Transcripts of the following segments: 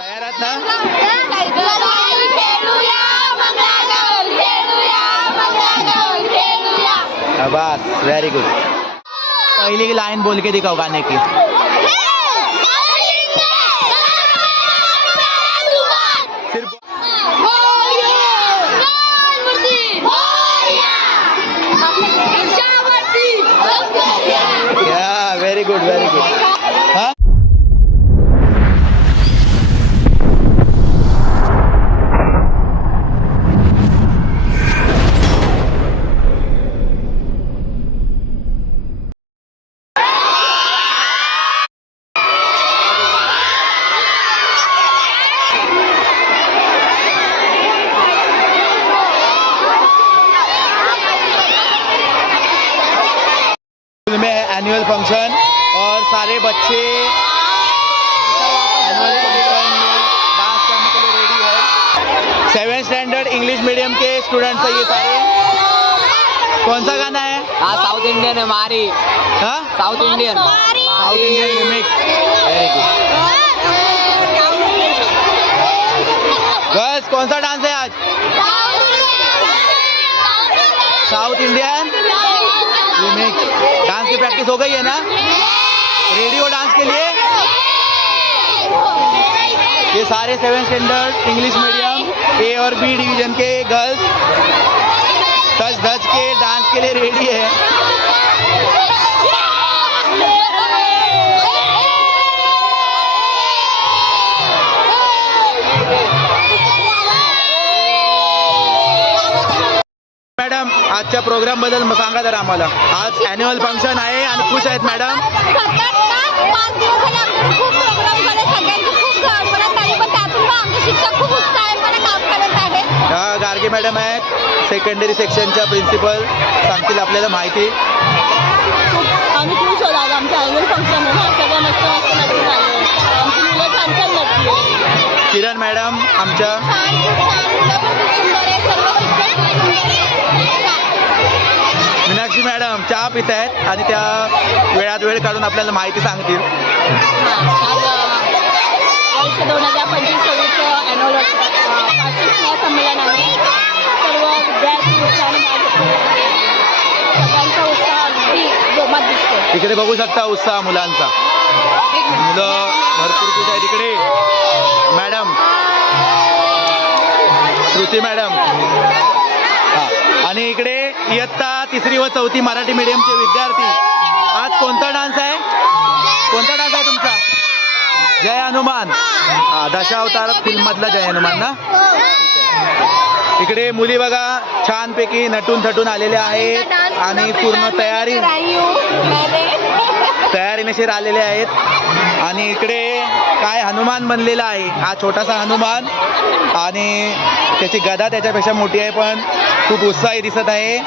तयार आहात ना? बस वेरी गुड. पहली लाइन बोल के दिखाओ गाने की. सिर्फ वेरी गुड वेरी गुड. हाँ में एनुअल फंक्शन और सारे बच्चे एनुअल फंक्शन में डांस करने के लिए रेडी है. 7th स्टैंडर्ड इंग्लिश मीडियम के स्टूडेंट्स है ये सारे. कौन सा गाना है? हाँ साउथ इंडियन है मारी. हाँ south Indian remix. Very good. Girls कौन सा डांस है आज? South Indian remix. डांस की प्रैक्टिस हो गई है ना? रेडी हो डांस के लिए? ये सारे 7th स्टैंडर्ड इंग्लिश मीडियम ए और बी डिवीजन के गर्ल्स सज धज के डांस के लिए रेडी है. मॅडम आजच्या प्रोग्राम बद्दल सांगा जरा आम्हाला. आज ॲन्युअल फंक्शन आहे आणि खुश आहेत मॅडम? 5 दिवस झाले आमच्याकडे खूप प्रोग्राम झाले, सगळ्यांची खूप गडबड तरी पण त्यातून पण आमचे शिक्षक खूप उत्साहाने काम करत आहेत. गार्गे मॅडम आहेत सेकंडरी सेक्शनच्या प्रिन्सिपल, सांगतील आपल्याला माहिती. आम्ही खुश होतो आज आमचं ॲन्युअल फंक्शन आहे ना, सगळं मस्त मस्त नटून आले, आमची मुलं छान छान नटली. किरण मॅडम आमच्या. मीनाक्षी मॅडम चहा पित आहेत आणि त्या वेळात वेळ काढून आपल्याला माहिती सांगतील. वर्ष 2025-26 ॲन्युअल वार्षिक संमेलन आहे. सर्व विद्यार्थी उत्साहाने सगळ्यांचा उत्साह अगदी जोमात दिसतो. इकडे बघू शकता उत्साह मुलांचा. मुलं भरपूर खुश आहेत. इकडे मॅडम श्रुती मॅडम. हां आणि इकडे इयत्ता 3री व 4थी मराठी मीडियमचे विद्यार्थी. आज कोणता डान्स आहे? कोणता डान्स आहे तुमचा? जय हनुमान. हा दशावतार फिल्ममधला जय हनुमान ना. इकडे मुली बघा छानपैकी नटून थटून आलेल्या आहेत आणि पूर्ण तयारीनेशीर आलेले आहेत. आणि इकडे काय हनुमान बनलेला आहे. हा छोटासा हनुमान आणि त्याची गदा त्याच्यापेक्षा मोठी आहे पण खूप उत्साही दिसत आहे.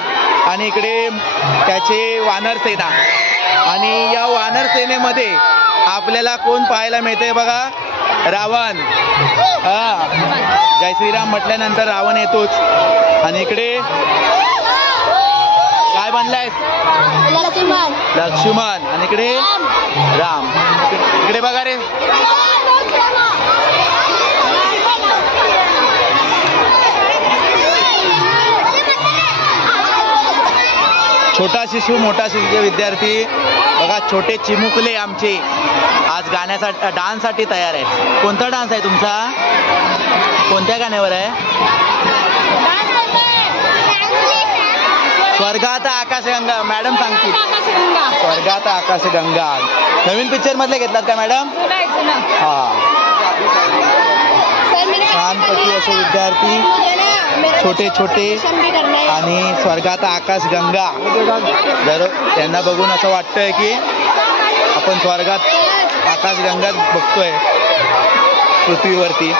आणि इकडे त्याचे वानर सेना आणि या वानर सेनेमध्ये आपल्याला कोण पाहायला मिळते बघा? रावण. हा जय श्रीराम म्हटल्यानंतर रावण येतोच. आणि इकडे काय बनलाय? लक्ष्मण. आणि इकडे राम. इकडे बघा रे. छोटा शिशू मोठा शिशूचे विद्यार्थी बघा. छोटे चिमुकले आमचे आज गाण्यासाठी डान्ससाठी तयार आहेत. कोणता डान्स आहे तुमचा? कोणत्या गाण्यावर आहे? स्वर्गात आकाशगंगा. मॅडम सांगतील. स्वर्गात आकाशगंगा नवीन पिक्चर मधले घेतलात का मॅडम? हा छानपैकी असे विद्यार्थी छोटे छोटे आणि स्वर्गात आकाशगंगा. जर त्यांना बघून असं वाटतंय की आपण स्वर्गात आकाशगंगाच बघतोय पृथ्वीवरती.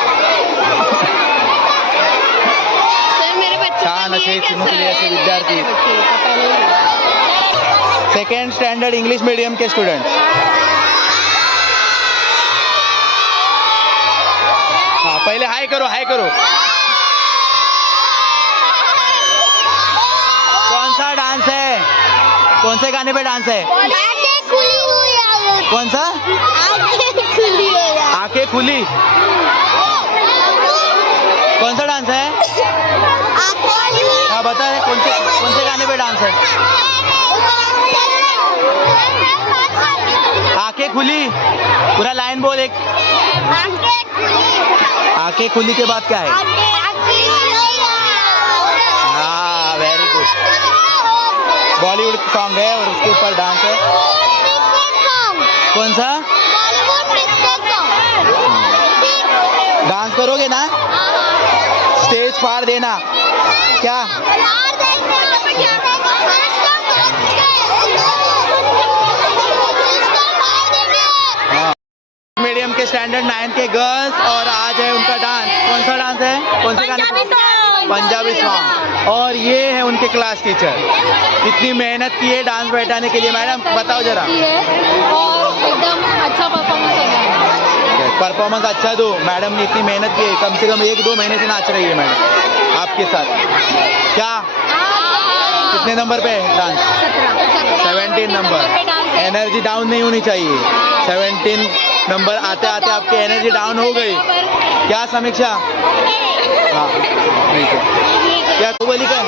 छान असे चिमुकले असे विद्यार्थी. 2nd स्टैंडर्ड इंग्लिश मीडियम के स्टूडेंट. हाँ पहले हाय करो हाय करो. कौन सा डांस है? कौन से गाने पे डांस है? कौन सा? आंखें खुली. कौन सा डांस है? हाँ बता, कौन से गाने पे डांस है? आंखें खुली, पूरा लाइन बोल एक। आंखें खुली के बाद क्या है? हाँ वेरी गुड। बॉलीवुड सॉन्ग है और उसके ऊपर डांस है। कौन सा डांस करोगे ना? स्टेज फाड़ देना क्या? मीडियम के स्टैंडर्ड 9 के गर्ल्स और आज है उनका डांस। कौन सा डांस है? कौन से गाने? पंजाबी सॉन्ग। और ये है उनके क्लास टीचर, इतनी मेहनत की है डांस बैठाने के लिए। मैडम बताओ जरा। और एकदम अच्छा परफॉर्मेंस हो गया। परफॉर्मेंस अच्छा दो। मैडम ने इतनी मेहनत की है, कम से कम 1-2 महीने से नाच रही है मैडम आपके साथ। क्या कितने नंबर पे है डांस? 17 नंबर। एनर्जी डाउन नहीं होनी चाहिए। 17 नंबर आते आते आपकी एनर्जी डाउन हो गई। क्या समीक्षा? हाँ ठीक है। क्या तू बोली? क्या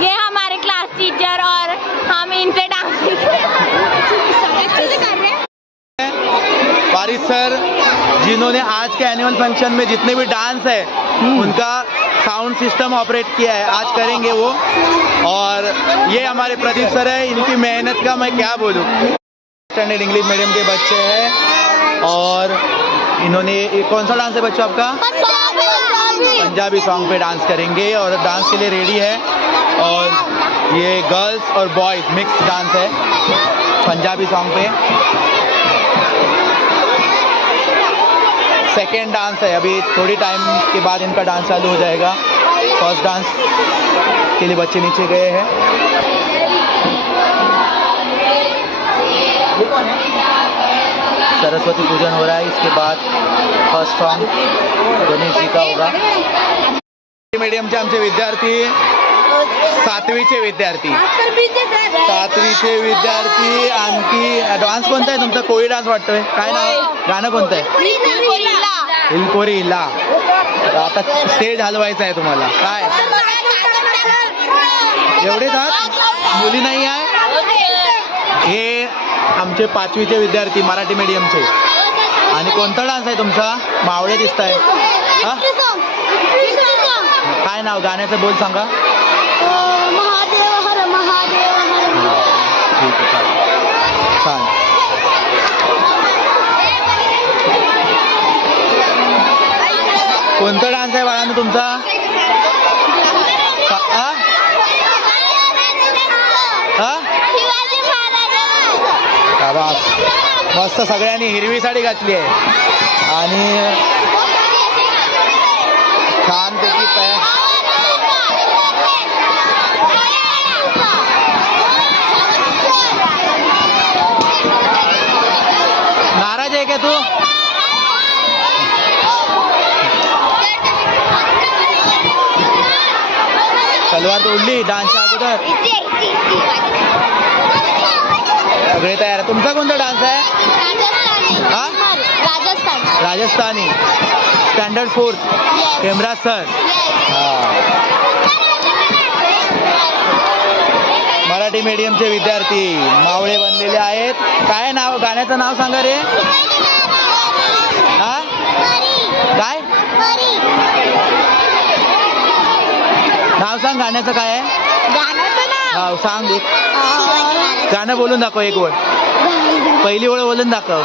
ये हमारे क्लास टीचर और हम इनसे डांस अच्छे से कर रहे हैं। वारिस सर जिन्होंने आज के एनुअल फंक्शन में जितने भी डांस है उनका साउंड सिस्टम ऑपरेट किया है, आज करेंगे वो। और ये हमारे प्रदीप सर है, इनकी मेहनत का मैं क्या बोलूँ। स्टैंडर्ड इंग्लिश मीडियम के बच्चे हैं और इन्होंने कौन सा डांस है बच्चों आपका? पंजाबी सॉन्ग पे डांस करेंगे और डांस के लिए रेडी है। और ये गर्ल्स और बॉयज मिक्स डांस है पंजाबी सॉन्ग पे। सेकेंड डांस है, अभी थोड़ी टाइम के बाद इनका डांस चालू हो जाएगा। फर्स्ट डांस के लिए बच्चे नीचे गए हैं। सरस्वती पूजन हो रहा है, इसके बाद फर्स्ट सॉन्ग गणेश जी का होगा। मीडियमचे आमचे विद्यार्थी 7वीचे विद्यार्थी आणखी डान्स कोणता आहे तुमचा? कोळी डान्स वाटतोय, काय नाव? गाणं कोणतं आहे? हिलकोरी हिला। आता स्टेज हलवायचं आहे तुम्हाला, काय एवढेच आहात? मुली नाही आहे? हे आमचे 5वीचे विद्यार्थी मराठी मीडियमचे। आणि कोणता डान्स आहे तुमचा? मावळे दिसत आहे। काय नाव गाण्याचं बोल सांगा। महादेव हर महादेव हर। ठीक आहे, छान। कोणता डान्स आहे बाळांनो तुमचा? मस्त सगळ्यांनी हिरवी साडी घातली आहे आणि छानपैकी नाराज आहे का तू? तलवार तोडली डान्सच्या अगोदर? सगळे तयार। तुमचा कोणता डान्स आहे? हा राजस्थानी स्टँडर्ड 4 हेमराज सर। मराठी मीडियमचे विद्यार्थी मावळे बनलेले आहेत। काय नाव गाण्याचं नाव सांगा रे? हा काय नाव सांग गाण्याचं? काय आहे नाव सांग? गाणं बोलून दाखव, एक ओळ, पहिली ओळ बोलून दाखव।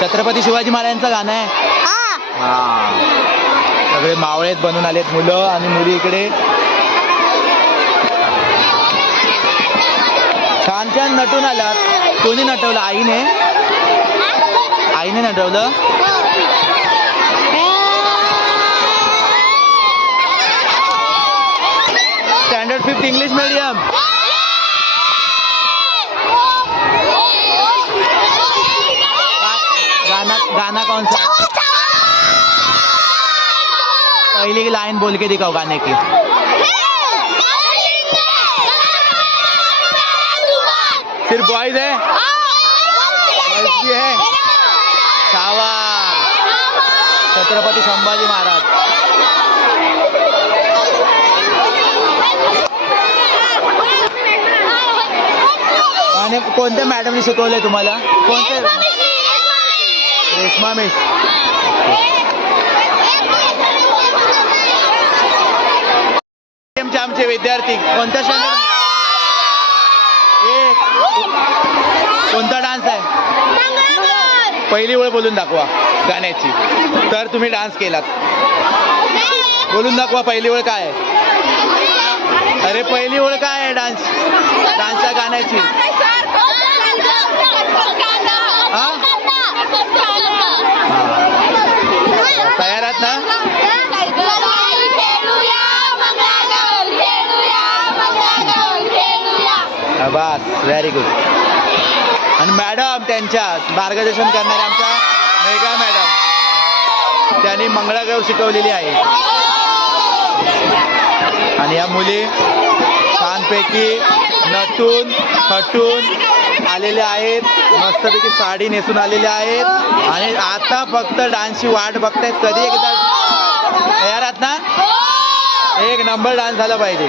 छत्रपती शिवाजी महाराजांचं गाणं आहे। हा सगळे मावळेत बनून आलेत मुलं आणि मुली इकडे। छान छान नटून आलात। कोणी नटवलं? आईने? आईने नटवलं? Standard 5th English medium. गाना कौन सा? पहली लाइन बोल के दिखाओ गाने की. सिर्फ बॉयज है, गर्ल्स भी है. छावा छत्रपती संभाजी महाराज. आणि कोणत्या मॅडमने शिकवलंय तुम्हाला? कोणते? रेश्मा मिस. आमचे विद्यार्थी कोणत्या स्टँडर्ड? कोणता डान्स आहे? पहिली ओळ बोलून दाखवा गाण्याची. तर तुम्ही डान्स केलात. बोलून दाखवा पहिली ओळ काय आहे. अरे पहिली ओळ काय आहे डान्सच्या गाण्याची? हा? तयार आहात ना? बस व्हेरी गुड. आणि मॅडम त्यांच्या मार्गदर्शन करणाऱ्या आमच्या मेघा मॅडम, त्यांनी मंगळागौर शिकवलेली आहे. आणि या मुली छानपैकी नटून खटून आलेल्या आहेत. मस्तपैकी साडी नेसून आलेल्या आहेत आणि आता फक्त डान्सची वाट बघतायत कधी एकदा. तयार आहात ना? एक नंबर डान्स झाला पाहिजे.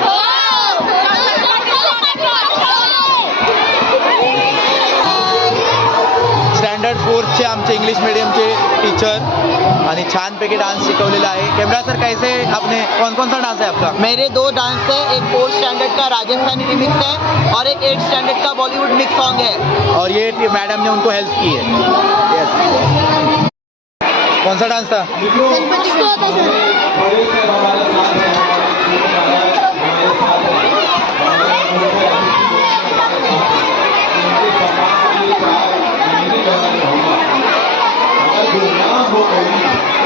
स्टँडर्ड 4चे आमचे इंग्लिश मीडियमचे टीचर आणि छानपैकी डान्स शिकवलेला आहे. कैमरा सर कैसे आपने कौन सा डांस है आपका? मेरे 2 डांस है, एक 4th स्टैंडर्ड का राजस्थानी रिमिक्स है और एक 8th स्टैंडर्ड का बॉलीवुड मिक्स सॉन्ग है. और ये मैडम ने उनको हेल्प की है. यस. कौन सा डांस था?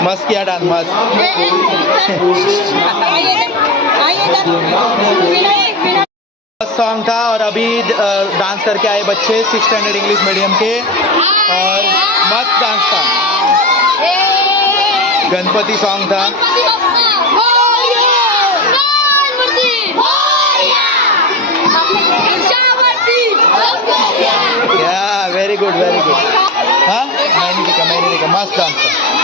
मस्त किया डांस, मस्त. सॉन्ग था और अभी डांस करके आए बच्चे 6th स्टैंडर्ड इंग्लिश मीडियम के और मस्त डांस था. गणपति सॉन्ग था. या व्हेरी गुड व्हेरी गुड. हाँ मैंने देखा मस्त डांस था.